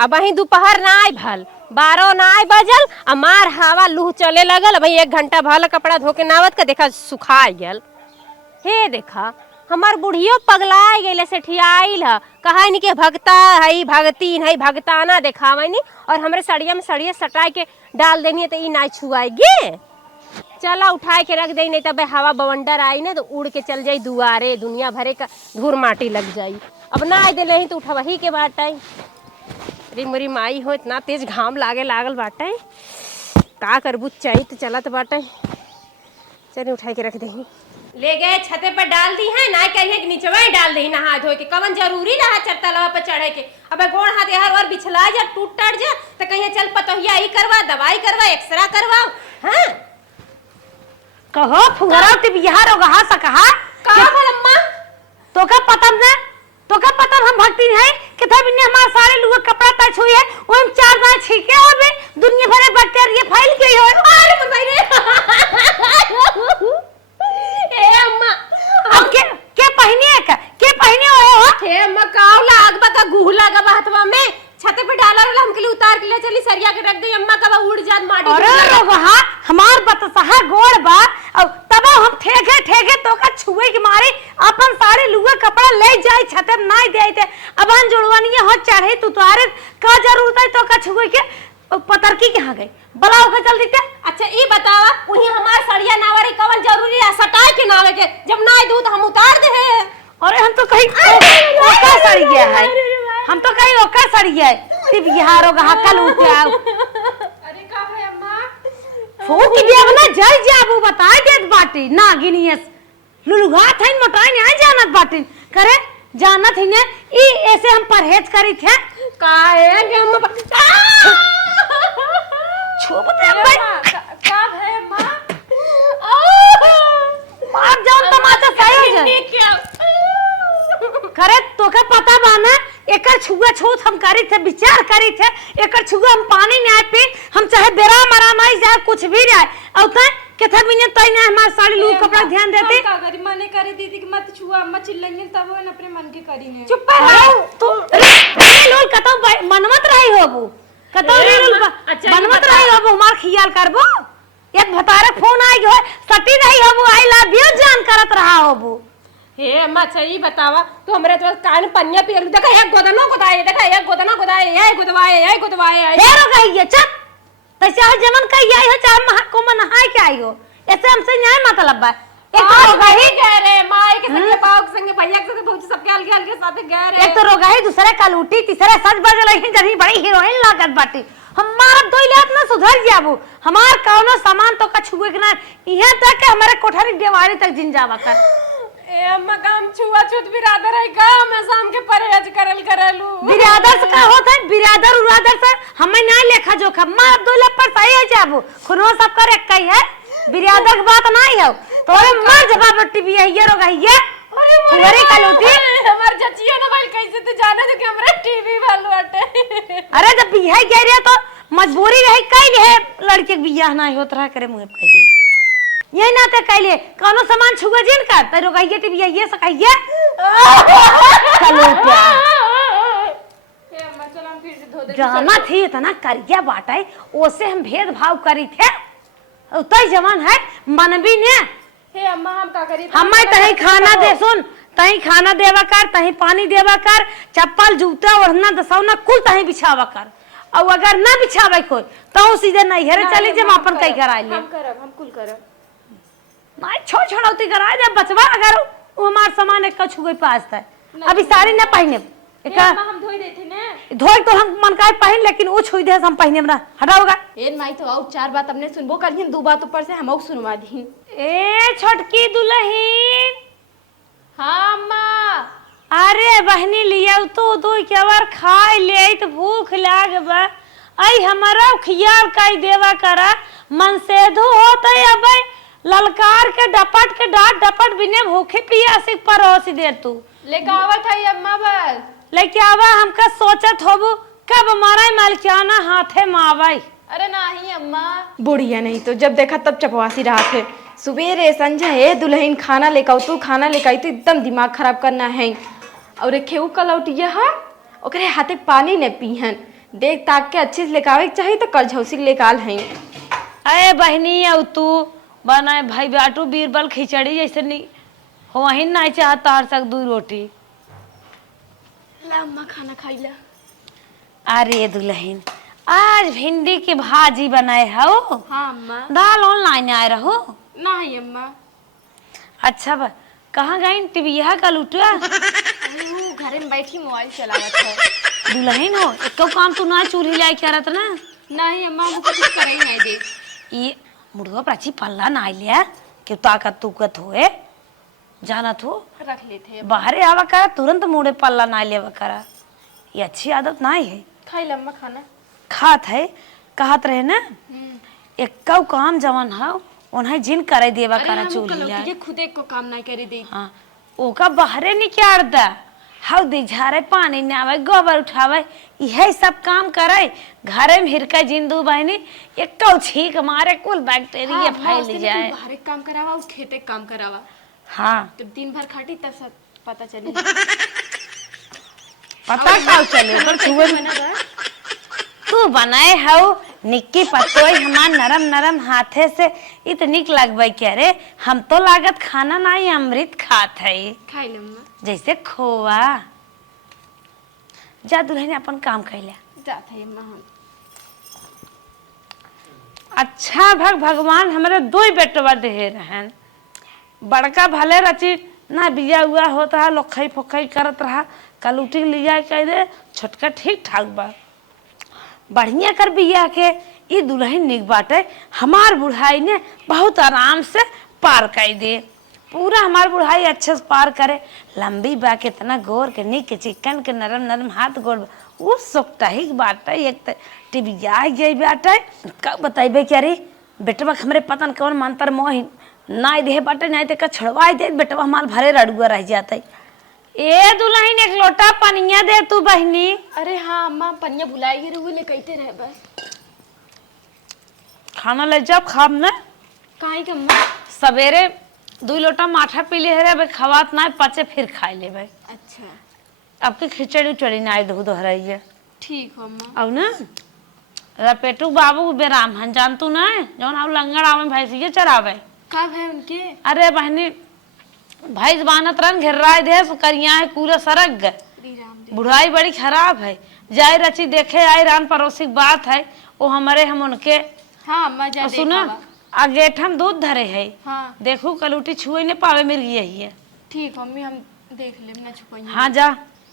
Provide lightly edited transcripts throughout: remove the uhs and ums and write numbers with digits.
अब वही दोपहर ना आए भल 12 ना आए बजल मार हवा लूह चले लगल। भाई 1 घंटा भल कपड़ा धो के नावत का देखा सुखा गल। हे देखा हमार बुढ़ियो पगला गए से ठियाइल है कहा के भगता है भगतीन है भगताना देखावनी और हमरे सड़िया में सड़िया सटा के डाल देनी है तो ना छुआएगी। चला उठाए के रख दे नहीं तब हवा बवंडर आई ना तो उड़ के चल जाई दुआरे दुनिया भरे का धूर माटी लग जाई। अब ना आए दिले तो उठा वही के बाटाई। अरे मेरी माई हो इतना तेज घाम लागे लागल बाटाई का करबू चाहिए तो चला तो बाटाई। चलिए उठाए के रख दे ले गए छते पर डाल दी है ना कहिए कि नीचे वही डाल दी नहा धो के कवन जरूरी रहा चट्टा लवा पर चढ़े के। अब गोड़ हाथ यार और बिछला जा टूट टट जा तो कहिए चल पतोहिया ही करवा दवाई करवा एक्सरा करवाओ। हाँ कहो फुंगरा ते बिहार होगा हा सकहा का अम्मा तो का पता हम भक्ति है कि था बिन्ने हमार सारे लोग कपड़ा तच हुई है ओम 4 दाए छीके होबे दुनिया भरे बैक्टीरिया फैल गई हो। अरे मर भाई रे ए अम्मा अब के पहने हो हे अम्मा काव लाग बका गुह लागा हाथवा में छते पे डाला रहला हमके लिए उतार के ले चली सरिया के रख दे अम्मा का उड़ जात माटी। अरे वहां हमार बतसहा गोड़ बा अब तब हम ठेके तो का छुए के मारे अपन सारे लुगा कपड़ा ले जाए छते में नहीं दे थे अब हम जुड़वानी हो चढ़े तू तारे का जरूरत है तो का छुए के पतरकी कहां गई बलाओ का चल देते। अच्छा ई बतावा उही हमार सड़िया नावरी कवन जरूरी है सटाए के नावे के जब नाई दूध हम उतार दे है। अरे हम तो कहीं ओका सड़ी गया है हम तो कहीं ओका सड़ी गया है ती बिहार होगा हकल उठे आओ। अरे का है अम्मा फूट गया ना जय जाबू बता देत बाटी ना गिनियस लुलुगा थैन मोटाई नहीं जानत बाटी करे जानत ही ने ई ऐसे हम परहेज करी थे का है कि अम्मा छोबते भाई का है अम्मा मार जान तमाचा सही हो जाए करे तो का पता बाना एकर छुआ छूत हम करी थे विचार करी थे एकर छुआ हम पानी नहीं पी हम चाहे बेरा मरा नहीं जाए कुछ भी रहे औता केथा बिने तई ना हमार साड़ी लू कपड़ा ध्यान देते का करी मने करे दीदी कि मत छुआ अम्मा चिल्लाएंगे तब वो अपने मन के करी ने चुप रहो तू लोल कतो मनमत रही होबू कतो लोल मनमत रही होबू हमार ख्याल करबो एक भतारे फोन आई हो सटी रही होबू आई लव यू जान करत रहा होबू। हे अम्मा सही बतावा तो हमरे तो कान पन्या पे देखा एक गोदनो गोदाए देखा एक गोदना गोदाए ये गुदवाए हेरो कहिए चल त चाहे जमन कही आई हो चाहे महा को मन हाय के आई हो ऐसे हमसे न्याय मतलब बा एक तो रोगाही कह रे माई के संगे बाऊ के संगे भैया के संगे पहुंच सबके अलग साथ गए रे एक तो रोगाही दूसरे का लूटी तीसरे सच बज लही जरी बड़ी हीरोइन लागत बाटी हमार दो इलाज ना सुधर जाबू हमार कौनो सामान तो का छुए के ना यहां तक के हमारे कोठरी देवारी तक जिन जावा कर ए अम्मा काम छुआ छूत बिरादर है का मैं शाम के परहेज करलू बिरादर से का होत है बिरादर उरादर से हमें ना लेखा जोखा मार दो लप पर सही है जाबू खुनो सब कर एक कई है बिरादर की बात नहीं है तोरे मार जवाब टीवी है ये रोगा ये अरे कलोती हमार जचिया ना भाई कैसे तू जाने जो कि हमरा टीवी वालो अटे अरे जब बियाह गए रे तो मजबूरी रही कई है लड़के के बियाह नहीं होत रहा करे मुंह कह दे ये ना ते कहले कोनो सामान छुआ जिन कर त रोगाइए टीवी ये सकाइए कलोती हे अम्मा चल हम फिर से धो दे जाना थी इतना करिया बाटाई ओसे हम भेदभाव करी थे उतई जवान है मन भी ने हे अम्मा हम का करी हमें तही खाना दे सुन तही खाना देवा कर तही पानी देवा कर चप्पल जूता ओढ़ना दसौना कुल तही बिछावा कर और अगर ना बिछावे कोई तो सीधे नहीं हेरे चली जे अपन कई कराई ले हम करब हम कुल करब नहीं छोड़ छोड़ौती कराई दे बचवा अगर वो हमार सामान एक कछु गई पास था अभी साड़ी ना पहने हे अम्मा हम धोई देथे ने धोई तो हम मन का पहन लेकिन वो छुई दे हम पहने हमरा हटाओगा ए माई तो और 4 बात हमने सुनबो करिन 2 बात ऊपर से हमौ सुनवा दी ए छोटकी दुल्हन हां अम्मा अरे बहनी लिया तो दो के बार खाए ले तो भूख लाग बा आई हमारा खियाल काई देवा करा मन से धो होता है अब ललकार के डाट डपट बिने भूखे पियासी परोसी दे तू लेके आवत है अम्मा बस लेके आवा हमका सोचत होबू कब हमारा मालकियाना हाथे मावाई अरे नहीं अम्मा बुढ़िया नहीं तो जब देखा तब चपवासी रहा थे सुबेरे संजय दुल्हन खाना लेकर तू खाना लेकर तो एकदम दिमाग खराब करना है और एक खेऊ कलौटिया है ओकरे हाथे पानी ने पीहन देख ताक के अच्छे से लेके आवे के चाहिए तो कल झौसी के लेके आल हैं। अरे बहनी अब तू बनाए भाई बाटू बीरबल खिचड़ी जैसे नहीं हो वही नहीं चाहता हर सक 2 रोटी। ला अम्मा खाना खाइला। अरे दुल्हन आज भिंडी की भाजी बनाए हो। हाँ अम्मा। दाल ऑनलाइन आए रहो। नहीं अम्मा। अच्छा बा कहाँ गई टिबिया का लुटवा? अरे वो घर में बैठी मोबाइल चलावत है। दुल्हन हो एको काम तू ना चूल्ही लाई करत ना? नहीं अम्मा वो कुछ करे ही नहीं दे। ये मुर्गा प्राची पल्ला ना लिया कि ताकत तुकत होए जानत हो रख लेते बाहरे आवा करा तुरंत मुड़े पल्ला ना लेवा करा। ये अच्छी आदत नहीं है। खाइला अम्मा खाना। खात है कहत रहे ना एक काम जवन है उन्हें जिन करे देवा करा चूल्ही ये खुद एक को काम नहीं करे दे। हाँ ओका बाहरे निकाल दा हाउ दे झारे पानी ने आवे गोबर उठावे यही सब काम करे घरे में हिरका जिंदू बहनी एक छीक मारे कुल बैक्टीरिया फैल जाए। बाहर एक काम करावा उस खेते काम करावा। हाँ तो दिन भर खाटी तब सब पता चले। पता का चले पर छुए तू बनाए हो निक्की पतोई हमार नरम नरम हाथे से इतनी लगबे क्या रे हम तो लागत खाना नहीं अमृत खात है। खाई लम्मा जैसे खोवा जा दुल्हन अपन काम कैला जात है अम्मा हम। अच्छा भगवान हमारे 2 बेटवा दे रहन बड़का भले रची ना बिया हुआ होता है लोखई फोखई करत रहा कलूटी लिया कह दे छोटका ठीक ठाक बा बढ़िया कर बिया के ये दुल्हन निक बाटे हमार बुढ़ाई ने बहुत आराम से पार कर दे पूरा हमार बुढ़ाई अच्छे से पार करे लंबी बा कितना गोर के निक चिकन के नरम नरम हाथ गोड़ वो सोकटा ही बाटे एक टिबिया गई बाटे कब बताइबे क्या रे बेटवा हमरे पतन कौन मंत्र मोह नाई दे बाटे नहीं ते का छड़वाई दे बेटवा हमार भरे रड़ुआ रह जाते। ए दुल्हन एक लोटा पनिया दे तू बहनी। अरे हाँ अम्मा पनिया बुलाई गे रे ले कहते रहे बस खाना ले जब खाब ना काहे के अम्मा सवेरे 2 लोटा माठा पी ले रे खवात ना पचे फिर खाई ले भाई। अच्छा आपकी खिचड़ी उचड़ी ना दूध दोहराइए ठीक हो अम्मा। अब ना रपेटू बाबू बेराम हन जानतू ना जौन अब लंगड़ आवे भैंसिए चरावे कब है उनके? अरे बहनी भैंस बानत रन घेर रहा दे करिया है पूरा सरक गए बुढ़ाई बड़ी खराब है जाए रची देखे आई रान पड़ोसी बात है वो हमारे हम उनके। हाँ अम्मा जा सुना आगेठम दूध धरे है। हाँ देखू कलूटी छुए ने पावे मिल गई है। ठीक मम्मी हम देख ले ना छुपाई। हाँ जा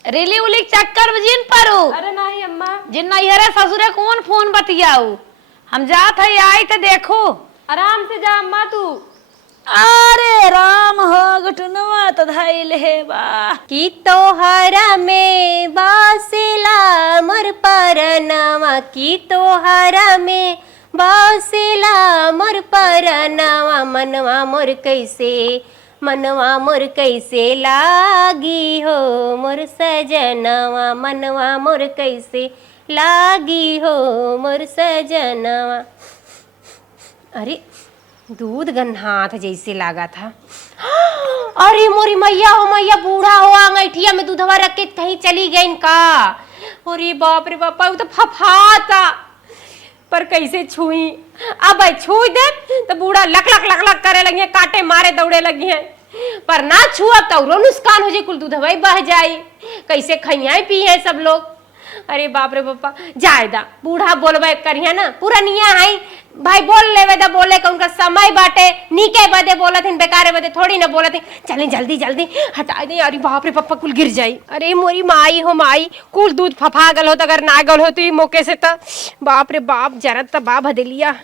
रेली उली चक्कर जिन परो। अरे नहीं अम्मा जिन नहीं हरे ससुरे कौन फोन बतियाऊ हम जात है आई तो देखो आराम से जा अम्मा तू। अरे राम हो गटनवा तो धैल है बा की तोहरा में बासिला मोर परनवा की तोहरा में बासिला मोर परनवा मनवा मोर कैसे लागी हो मोर सजनवा मनवा मोर कैसे लागी हो मोर सजनवा। अरे दूध गन्हात जैसे लागा था। अरे मोरी मैया हो मैया बूढ़ा हो अंगैठिया में दूधवा रख के कहीं चली गई इनका। अरे बाप रे बापा वो तो फफाता पर कैसे छुई अब छू दे तो बूढ़ा लक लक लक लक करे लगी काटे मारे दौड़े लगी है पर ना छुआ तो नुकसान हो जाए कुल दूधवा बह जाई कैसे खइया पी है सब लोग। अरे बाप रे बापा जायदा बूढ़ा बोलबे करिया ना पूरा निया है भाई बोल लेवे दा बोले का उनका समय बाटे नीके बदे बोलत हन बेकारे बदे थोड़ी ना बोलत चलें जल्दी जल्दी हटा दे। अरे बाप रे पप्पा कुल गिर जाई। अरे मोरी माई हो माई कुल दूध फफा गल हो तो अगर ना गल हो तो मौके से तो बाप रे बाप जरत तो बा भदलिया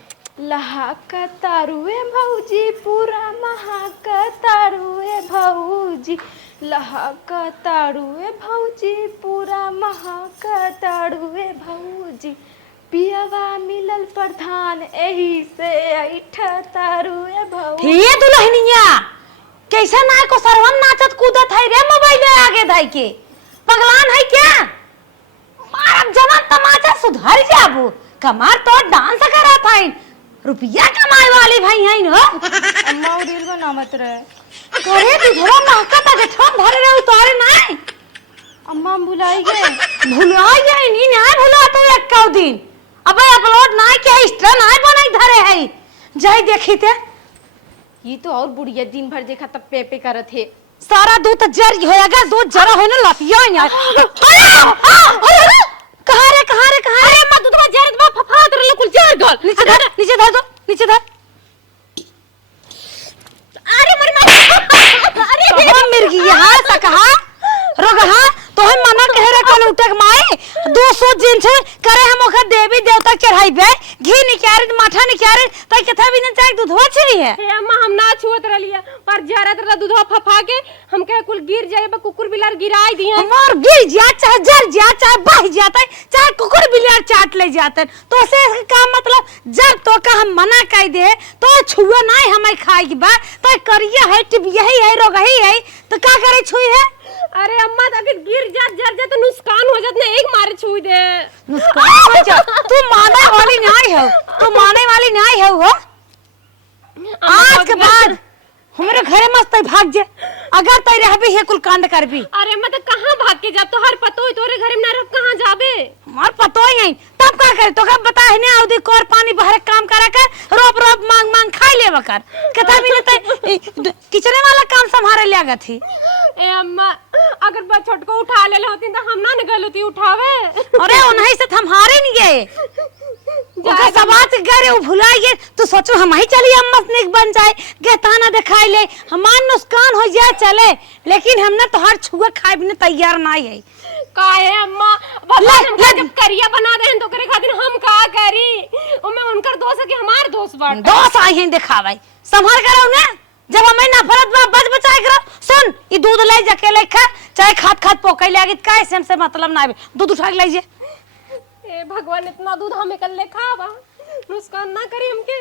लहाका तारुए भौजी पूरा महाका तारुए भौजी लहाका तारुए भौजी पूरा महाका तारुए भौजी पियावा मिलल प्रधान एही से ऐठा तारुए भौजी। ये दुल्हनिया कैसा ना को सरवन नाचत कूदत है रे मोबाइल आगे धाई के पगलान है क्या मारब जवान तमाचा सुधर जाबू कमार तो डांस करा था रुपया कमाए वाली भाई है न अम्मा वो रील बनावत रहे करे दूधवा महका ता ठन धरे रहे उतारे नहीं अम्मा हम भुलाई गए। भुला गई नी ना भुला तो एक कौ दिन अबे अपलोड ना क्या इंस्टा ना बनाई धरे है जाई देखी थे ये तो और बुढ़िया दिन भर देखा तब पे करत है। सारा दूध जर होएगा दूध जरा है ना लफिया यार कहां रे अरे अम्मा दूधवा जरत बा फफात रे कुल जर गल नीचे धर दो नीचे धर अरे मर मार अरे तो मिर्गी हां सकहा रोगहा तो हम मना कह रे कल उठक माए 200 दिन से करे हम ओखा देवी देवता चढ़ाई बे घी निकारे माठा निकारे त कथा भी न चाहे दूधवा छली है हे अम्मा हम ना छुअत रलिया पर जरत रे दूधवा फफा के हम के कुल गिर जाए बा कुकुर बिलार गिराई दिए हमार गिर जा चाहे जर जा चाहे बह जाता है चाहे कुकुर बिलार चाट ले जाते तो से का मतलब जब तो का हम मना कह दे तो छुआ नहीं हमें खाई की बा तो करिया है टिप यही है रोग है तो का करे छुई है अरे अम्मा अगर गिर जा जर जा तो नुकसान हो जात ना एक मारे छुई दे नुकसान हो जा तू माने वाली नहीं हो तू माने वाली नहीं हो आज के बाद हमारे घरे मस्त भाग जे अगर तय रहबे हे कुल कांड करबी अरे मैं तो कहां भाग के जा तो हर पतो तोरे घर में ना रह कहां जाबे मार पतो ही नहीं तब का करे तो का बता है ने आउदी कोर पानी बहरे काम करा कर रोप रोप मांग मांग खाई लेवा कर कथा भी न किचने वाला काम संभाले लेगा थी ए अम्मा अगर बा छोटको उठा ले होती तो हम ना निकल होती उठावे अरे उन्हीं से हम हारे नहीं गए ओका सबात गरे वो भुला गए तो सोचो हम ही चली अम्मा स्नेक बन जाए गहताना दिखाई ले हमार नुकसान हो जाए चले लेकिन हमने तो हर छुआ खाए बिना तैयार नहीं है का है अम्मा भगवान जब करिया बना दे तो करे खातिर हम का करी ओ मैं उनकर दोस्त है कि हमार दोस्त बात दोस्त आई हैं दिखावे संभाल करो ना जब हमें नफरत में बच बचाए करो सुन ये दूध ले जाके ले खा चाहे खात खात पोकई लागित का से मतलब ना दूध उठा के ले जे ए भगवान इतना दूध हमें कल ले खावा नुकसान ना करी हमके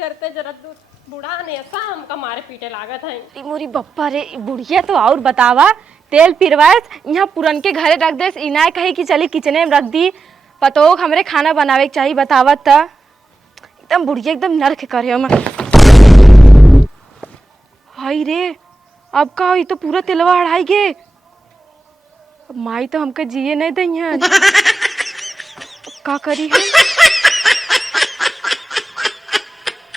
जरते जरत दूध बूढ़ा ने ऐसा हमका मारे पीटे लागत है मोरी बप्पा रे बुढ़िया तो और बतावा तेल पिरवास यहाँ पुरन के घरे रख दे इनाय कहे कि चली किचने में रख दी पतोक हमरे खाना बनावे के चाहिए बतावत त एकदम बुढ़िया एकदम नरक करे हम हाय रे अब का होई तो पूरा तेलवा हड़ाई गे अब माई तो हमके जिए नहीं दई है का करी है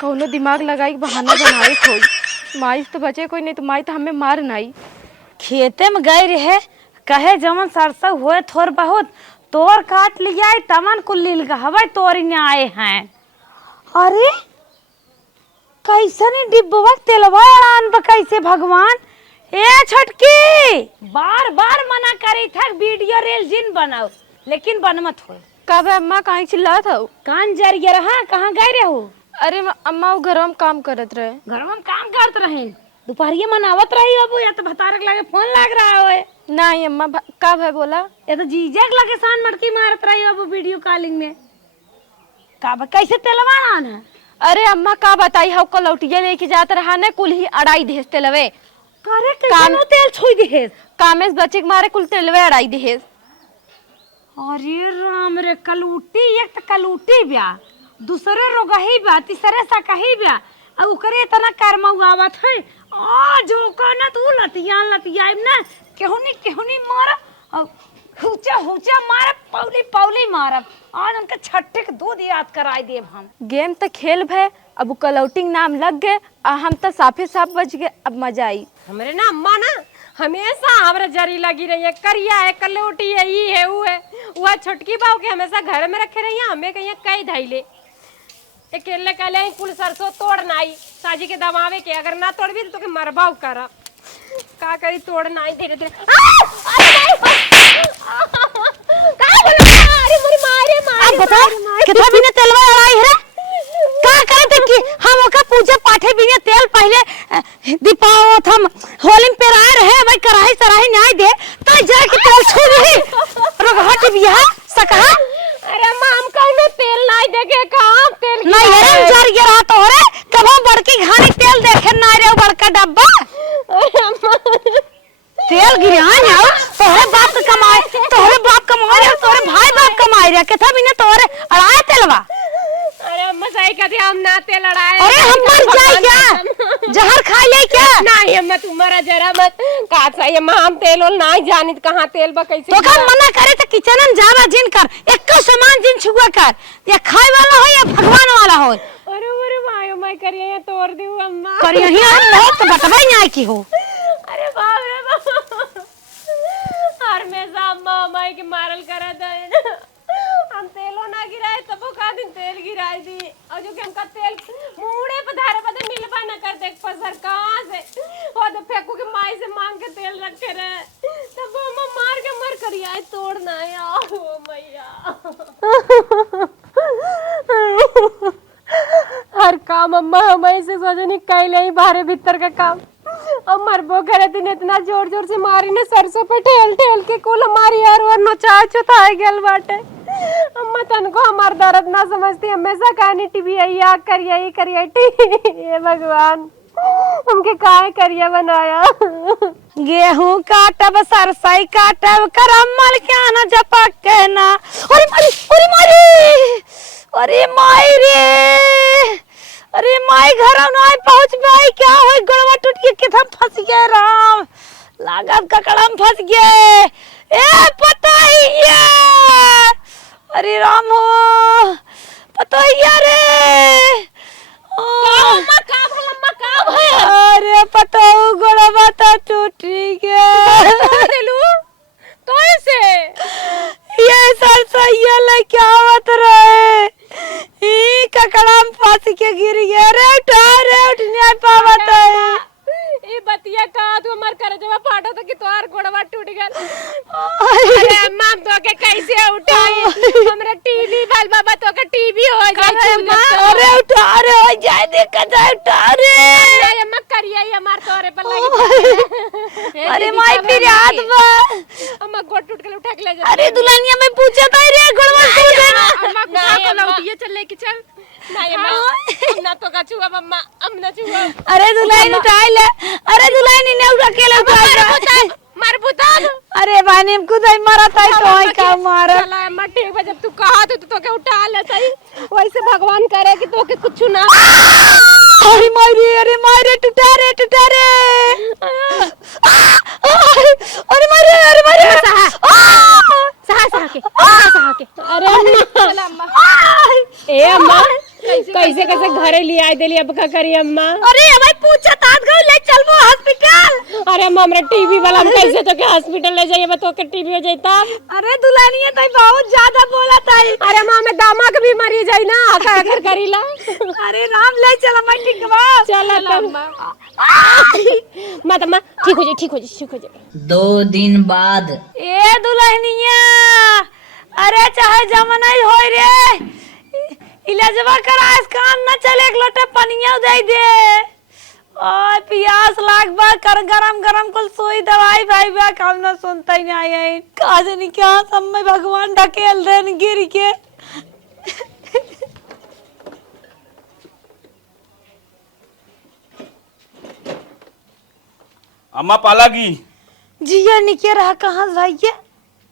कौनो दिमाग लगाई बहाना बनावे कोई माई तो बचे कोई नहीं तो माई तो हमें मार नहीं खेते में गए रहे कहे जमन सरसों हुए थोर बहुत तोर काट लिया तमन कुल्लिल हवाई तोरी ने आए हैं अरे कैसे नहीं डिब्बा तेलवा अड़ान कैसे भगवान ए छटकी बार बार मना करी था वीडियो रील जिन बनाओ लेकिन बन मत हो कब अम्मा कहीं चिल्ला था कान जरिए रहा कहाँ गए रहे हो अरे अम्मा वो घर में काम करत रहे घर में काम करते रहे दोपहरिया मनावत रही अब या तो भतारक लगे फोन लाग रहा हो नहीं अम्मा कब है बोला ये तो जीजक लगे सान मटकी मारत रही अब वीडियो कॉलिंग में का कैसे तेलवा ना अरे अम्मा का बताई हम को लौटिया लेके जात रहा ने कुल ही अड़ाई देस तेलवे करे काम तेल छोई देस कामेस बच्चे के मारे कुल तेलवे अड़ाई देस अरे राम रे कलूटी एक तो कलूटी ब्या दूसरे रोगही ब्या तीसरे सकही ब्या अब ओकरे इतना कर्म आवत है आ जो का ना तू लतिया ना केहुनी मार हुचा हुचा मार पौली मार आज उनका छट्टे के दूध याद कराई देब हम गेम तो खेल भे अब कलौटिंग नाम लग गए हम तो साफे साफ बच गए अब मजा आई हमरे ना अम्मा ना हमेशा हमरा जरी लगी रही है करिया है कलौटी है ये है वो है वह छोटकी बाव के हमेशा घर में रखे रही है हमें कहीं कई धैले अकेले कले कुल सरसों तोड़ना आई साजी के दबावे के अगर ना तोड़बी तो के मरबाव करा का करी तोड़ना आई धीरे धीरे अरे मेरी मारे अब बता कितना बिना तेलवा अड़ाई है का करते कि हम ओका पूजा पाठे बिना तेल पहले दीपावली हम होली पे आ रहे भाई कराही सराही नहीं दे तो जा के तेल छू दे रोगहट बिया सकहा अरे अम्मा हम कौनो तेल नहीं देके काम तेल नहीं है जर ये रहा तो रे कबो बड़की घानी तेल देखे ना रे बड़का डब्बा तेल गिरान है तोरे बाप कमाए तोरे बाप कमाए रे तोरे भाई बाप कमाए रे कितना बिना तोरे अड़ाए तेलवा अरे अम्मा सही कहती हम ना तेल अड़ाए अरे हम मर जाएगा जहर खा ले क्या? नहीं अम्मा तुम्हारा जरा मत का सही अम्मा हम तेल ओल नहीं जानित कहां तेल बा कैसे तो का मना करे तो किचन में जावा जिन कर एक को सामान जिन छुआ कर या खाए वाला हो या भगवान वाला हो। अरे मायो मैं करिए ये तोड़ दूं अम्मा कर यही हम बहुत तो बतबई ना की हो। अरे बाप रे बाप हर में अम्मा माई के मारल करा दे हम तेलो ना गिराए तब का दिन तेल गिराई दी और जो कि हमका तेल मुड़े पे धारे पे मिलबा ना कर देख पसर कहां से और तो फेंकू के माई से मांग के तेल रखे रहे तब अम्मा मार के मर करिया तोड़ना यार ओ मैया हर काम अम्मा हमें से सोचनी कैले ही बाहर भीतर का काम अब मरबो करे दिन इतना जोर जोर से मारी ने सरसों पे ठेल ठेल के कुल हमारी यार और नचा चुता गेल बाटे अम्मा तन को हमार दर्द ना समझती हमेशा कहानी टीवी या करिए ये भगवान हमके काहे करिया बनाया गेहूं काटब सरसई काटब करमल के आना जपक के ना। अरे मारी अरे माई रे अरे माई घर ना पहुंच भाई क्या होई गड़वा टूट के किथम फंस गए राम लागत ककड़म फंस गए ए पता ही है अरे राम हो पता ही है रे अम्मा का भय अरे पता गड़वा तो टूट गया देलू कैसे ये सरसैया लेके आवत रहे ई ककड़म फंस के गिर गया रे उठ नहीं पावत है ये बतिया का तू हमार करे जब फाटा तो कि तोहार गोड़वा टूट गया अरे अम्मा तो के कैसे उठाई हमरा टीवी बाल बाबा तो के टीवी हो जाए अरे उठा रे हो जाए देख जाए उठा रे नहीं अम्मा करिया ही हमार तोरे पर लगी अरे माई फिर हाथ बा अम्मा गोड़ टूट के उठा के ले जा अरे दुल्हनिया में पूछा था रे गोड़वा टूट गया अम्मा को लौटिए चल लेके चल नहीं अम्मा ना तो का छुआ अम्मा हम ना छुआ अरे दुल्हन उठाई ले अरे दुल्हन ने उठा के ले उठा मार बुता अरे बानी खुद ही मारा था तो ही का मारा चला अम्मा ठीक बा जब तू कहा तो के उठा ले सही वैसे भगवान करे कि तो के कुछ ना अरे मारे टूटा रे अरे मारे सहा के अरे अम्मा ए अम्मा कैसे घरे ले आई देली अब का करी अम्मा अरे भाई पूछा तात गौ ले चलबो हॉस्पिटल अरे अम्मा हमरा टीवी वाला हम कैसे तो के हॉस्पिटल ले जाइए बतो के टीवी हो जाता अरे दुल्हनिया तई बहुत ज्यादा बोला ताई अरे मां में दामा के भी मरी जाई ना कर करीला अरे राम ले चल मैं ठीक बा चल अम्मा मत अम्मा ठीक हो जाए 2 दिन बाद ए दुल्हनिया अरे चाहे जमाना ही होई रे इलाजवा करास काम न चले एक लोटा पनिया दे दे ओए पियास लाग बा कर गरम कुल सोई दवाई भाई बा काम न सुनता ही नहीं आई काज नहीं क्या सब में भगवान ढकेल देन गिर के अम्मा पाला की जिया निके रहा कहां भाई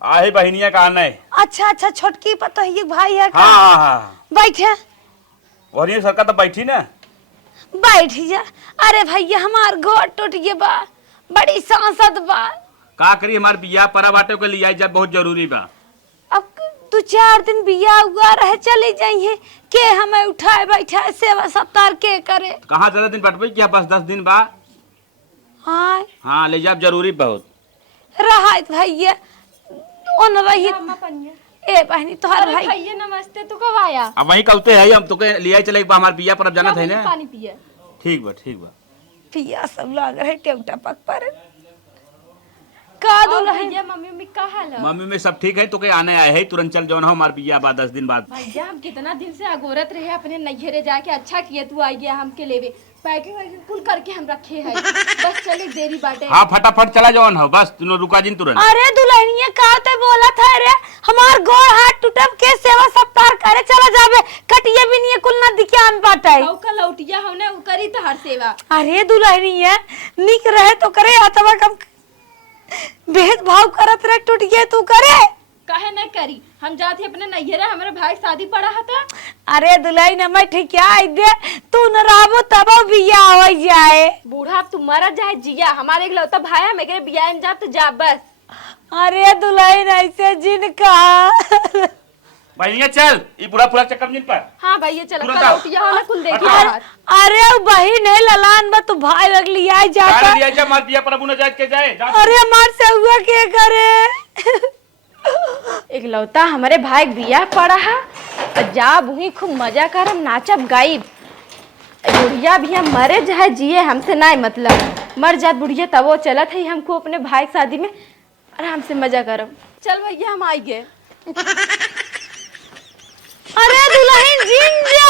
आहे बहनिया का आना है। अच्छा छोटकी पता है भाई है का हाँ बैठे वही सरकार तो बैठी ना बैठ जा। अरे भैया हमार घर टूट गया बा बड़ी सांसद बा का करी हमार बियाह परा बाटे के लिए जब बहुत जरूरी बा अब 2-4 दिन बियाह हुआ रहे चले जाइए के हमें उठाए बैठाए सेवा सत्कार के करे कहाँ ज्यादा दिन बटबई क्या बस 10 दिन बा हाँ ले जाब जरूरी बहुत रहा भैया ओन रही ए बहनी तोहर भाई भैया नमस्ते तू कब आया अब वही कहते है हम तुके लिया चले एक बार हमार बियाह पर अब जाना था ना पानी पिए ठीक बा पिया सब लाग रहे टेउटा पक पर का दो भैया मम्मी का हाल है मम्मी में सब ठीक है तुके आने आए है तुरंत चल जाओ हमार बियाह बाद 10 दिन बाद भैया हम कितना दिन से अगोरत रहे अपने नैहरे जाके अच्छा किए तू आई गया हमके लेवे पैकिंग फुल करके हम रखे हैं बस चले देरी बाटे हाँ फटाफट चला जाओ ना बस तुम रुका जिन तुरंत अरे दुल्हनिया कहते बोला था रे हमार गोड़ हाथ टूटब के सेवा सत्कार करे चला जाबे कटिए भी नहीं कुल ना दिखे हम बाटाई का लौटिया हमने करी तो हर सेवा अरे दुल्हनिया निक रहे तो करे अथवा कम भेद भाव करत रहे टूट गए तू करे काहे नहीं करी, हम जाते अपने नैहरा, हमारे भाई शादी पड़ा था। अरे दुल्हन हमें ठिकिया दे, तू न रहबो तब बिया हो जाए। बूढ़ा तुम्हारा जाए जिया, हमारे इकलौता भाई है, मेरे बिया में जा तो जा बस। अरे दुल्हन ऐसे जिनका भैया चल ये पूरा पूरा चक्कर जिन पर। हाँ भैया चलो, तुरंत आओ। कलौटिया वाला कुल देखिए हटाओ। बाहर। अरे वो बहिन है ललान बा, तू भाई लग लिया जाता। गाड़ी लिया जा, मार दिया प्रभु न जाए के जाए जा। अरे हमार से हुआ के करे इकलौता हमारे भाई बिया पड़ा है, और जा वही खूब मजा करम, नाचब गाइब। बुढ़िया भी हम मरे चाहे जिए हमसे नहीं मतलब, मर जात बुढ़िया तब वो चलत है, हमको अपने भाई की शादी में आराम से मजा करम। चल भैया हम आई गए। अरे दुल्हन जिंजा,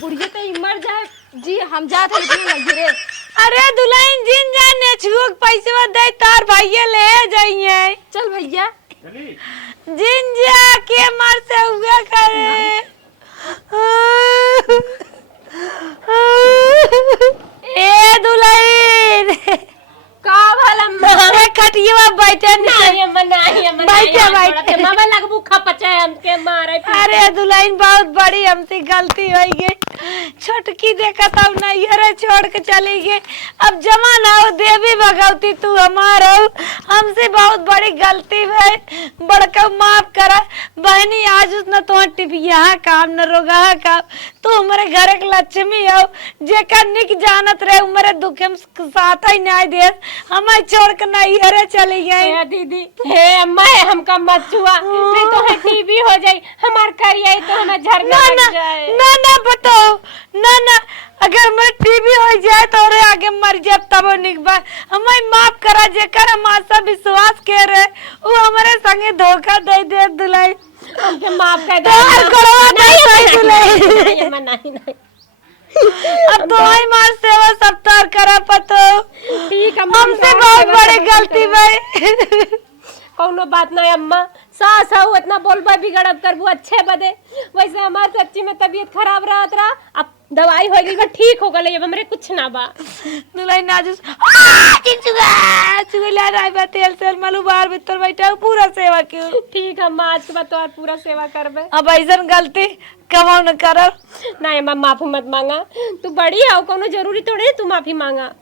बुढ़िया तो मर जाए जी, हम जात है इतने लगे। अरे दुल्हन जिंजा ने छुओ पैसे दे तार भैया ले जाइए। चल भैया चली जिंजा के मार से हुआ करे। ए दुल्हन का भला अम्मा? अरे खटिया बैठे नहीं अम्मा, नहीं अम्मा, बैठे, नहीं, बैठे। थोड़ा के मामा लग भूखा पचाए हमके मारे पीटे। अरे दुल्हन बहुत बड़ी हमसे गलती हो गई, छोटकी देखा तब नहीं, अरे छोड़ के चली गई। अब जमाना हो देवी भगवती तू हमारा, हमसे बहुत बड़ी गलती है, बड़का माफ करा बहनी। आज उसने तो टिपिया काम न रोगा काम, तू हमारे घर के लक्ष्मी हो, जेका निक जानत रहे हमारे दुख में साथ ही न्याय दे, हमें छोड़ के नहीं अरे चली गई। हे दीदी, हे अम्मा, हमका मत छुआ, नहीं तो है टीबी हो जाई, हमार करिया तो हमें झरना ना लग ना जाए। ना ना बताओ ना ना, अगर मैं टीबी हो जाए तो रे आगे मर जाए तब निकबा, हमें माफ करा, जेकर हमारा विश्वास के रहे वो हमारे संगे धोखा दे दे दुलाई, हमके माफ कर दे। तोहर करवा दे सही दुलाई। नहीं अम्मा, नहीं नहीं, अब तो ही मार सेवा सब तार करा पतो, ठीक अम्मा, हमसे बहुत बड़ी गलती भाई। कौनो बात नहीं अम्मा, सास हो इतना बोलबा बिगड़ब करबू अच्छे बदे। वैसे हमार सच्ची में तबीयत खराब रहत रहा, अब दवाई हो गई बा, ठीक हो गई, अब हमरे कुछ ना बा। दुलाई नाजुस चुगला राय बा, तेल सेल मलू बाहर भीतर बैठा पूरा सेवा क्यों। ठीक अम्मा, आज के बाद तो पूरा सेवा करबे। अब ऐसन गलती कमाओ न करब। नहीं अम्मा, माफी मत मांगा, तू बड़ी हो, कोनो जरूरी थोड़ी है तू माफी मांगा।